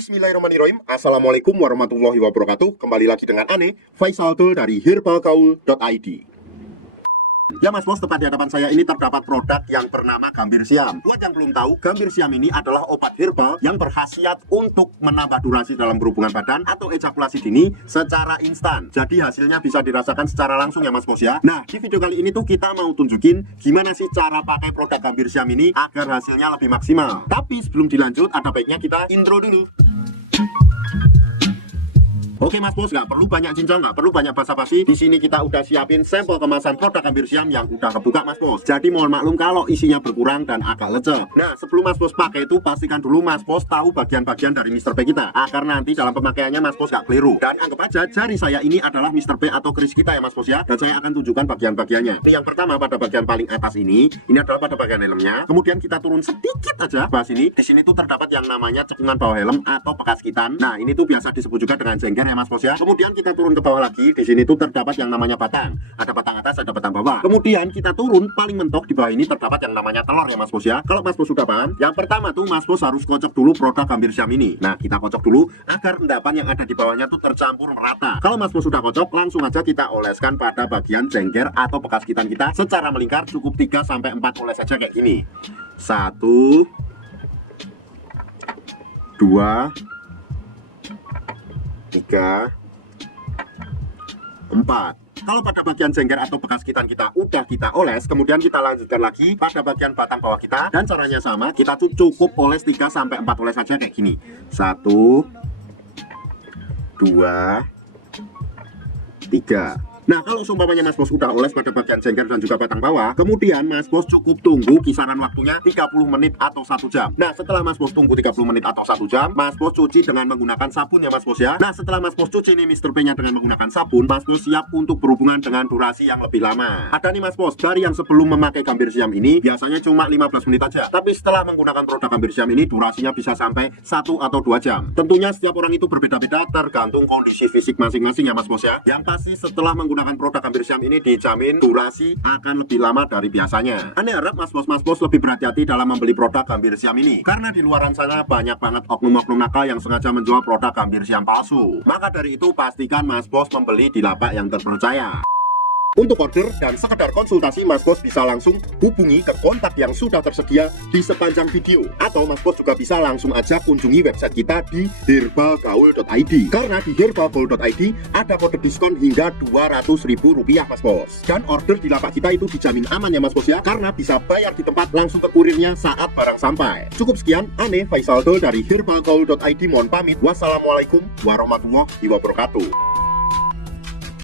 Bismillahirrahmanirrahim. Assalamualaikum warahmatullahi wabarakatuh. Kembali lagi dengan Ane, Faisal Dul dari herbalgaul.id. Ya Mas Bos, tepat di hadapan saya ini terdapat produk yang bernama Gambir Siam. Buat yang belum tahu, Gambir Siam ini adalah obat herbal yang berkhasiat untuk menambah durasi dalam berhubungan badan atau ejakulasi dini secara instan. Jadi hasilnya bisa dirasakan secara langsung ya Mas Bos ya. Nah, di video kali ini tuh kita mau tunjukin gimana sih cara pakai produk Gambir Siam ini agar hasilnya lebih maksimal. Tapi sebelum dilanjut, ada baiknya kita intro dulu. Oke Mas Bos, nggak perlu banyak cincang, nggak perlu banyak basa-basi. Di sini kita udah siapin sampel kemasan produk Gambir Siam yang udah kebuka Mas Bos. Jadi mohon maklum kalau isinya berkurang dan agak lecek. Nah, sebelum Mas Bos pakai itu pastikan dulu Mas Bos tahu bagian-bagian dari Mr. P kita, agar nanti dalam pemakaiannya Mas Bos nggak keliru. Dan anggap aja jari saya ini adalah Mr. P atau keris kita ya Mas Bos ya. Dan saya akan tunjukkan bagian-bagiannya. Yang pertama pada bagian paling atas ini adalah pada bagian helmnya. Kemudian kita turun sedikit aja bawah sini. Di sini tuh terdapat yang namanya cekungan bawah helm atau bekas kitan. Nah, ini tuh biasa disebut juga dengan jengger ya Mas Bos ya. Kemudian kita turun ke bawah lagi. Di sini tuh terdapat yang namanya batang. Ada batang atas, ada batang bawah. Kemudian kita turun paling mentok di bawah ini terdapat yang namanya telur ya Mas Bos ya. Kalau Mas Bos sudah paham, yang pertama tuh Mas Bos harus kocok dulu produk Gambir Siam ini. Nah, kita kocok dulu agar endapan yang ada di bawahnya tuh tercampur merata. Kalau Mas Bos sudah kocok, langsung aja kita oleskan pada bagian jengger atau bekas kitan kita secara melingkar, cukup 3-4 oles saja kayak gini. 1 2 3 4. Kalau pada bagian jengger atau bekas kitan kita udah kita oles, kemudian kita lanjutkan lagi pada bagian batang bawah kita. Dan caranya sama, kita tuh cukup oles 3-4 oles saja kayak gini. 1 2 3. Nah, kalau seumpamanya Mas Bos udah oles pada bagian jengger dan juga batang bawah, kemudian Mas Bos cukup tunggu kisaran waktunya 30 menit atau 1 jam. Nah, setelah Mas Bos tunggu 30 menit atau 1 jam, Mas Bos cuci dengan menggunakan sabun ya Mas Bos ya. Nah, setelah Mas Bos cuci nih Mr. P-nya dengan menggunakan sabun, Mas Bos siap untuk berhubungan dengan durasi yang lebih lama. Ada nih Mas Bos, dari yang sebelum memakai Gambir Siam ini biasanya cuma 15 menit aja. Tapi setelah menggunakan produk Gambir Siam ini durasinya bisa sampai 1 atau 2 jam. Tentunya setiap orang itu berbeda-beda tergantung kondisi fisik masing-masing ya Mas Bos ya. Yang pasti setelah menggunakan produk Gambir Siam ini dijamin durasi akan lebih lama dari biasanya. Ane harap Mas Bos lebih berhati-hati dalam membeli produk Gambir Siam ini, karena di luaran sana banyak banget oknum-oknum nakal yang sengaja menjual produk Gambir Siam palsu. Maka dari itu pastikan Mas Bos membeli di lapak yang terpercaya. Untuk order dan sekedar konsultasi, Mas Bos bisa langsung hubungi ke kontak yang sudah tersedia di sepanjang video. Atau Mas Bos juga bisa langsung aja kunjungi website kita di herbalgaul.id. Karena di herbalgaul.id ada kode diskon hingga Rp200.000 Mas Bos. Dan order di lapak kita itu dijamin aman ya Mas Bos ya, karena bisa bayar di tempat langsung ke kurirnya saat barang sampai. Cukup sekian, Ane Faisal Dul dari herbalgaul.id mohon pamit. Wassalamualaikum warahmatullahi wabarakatuh.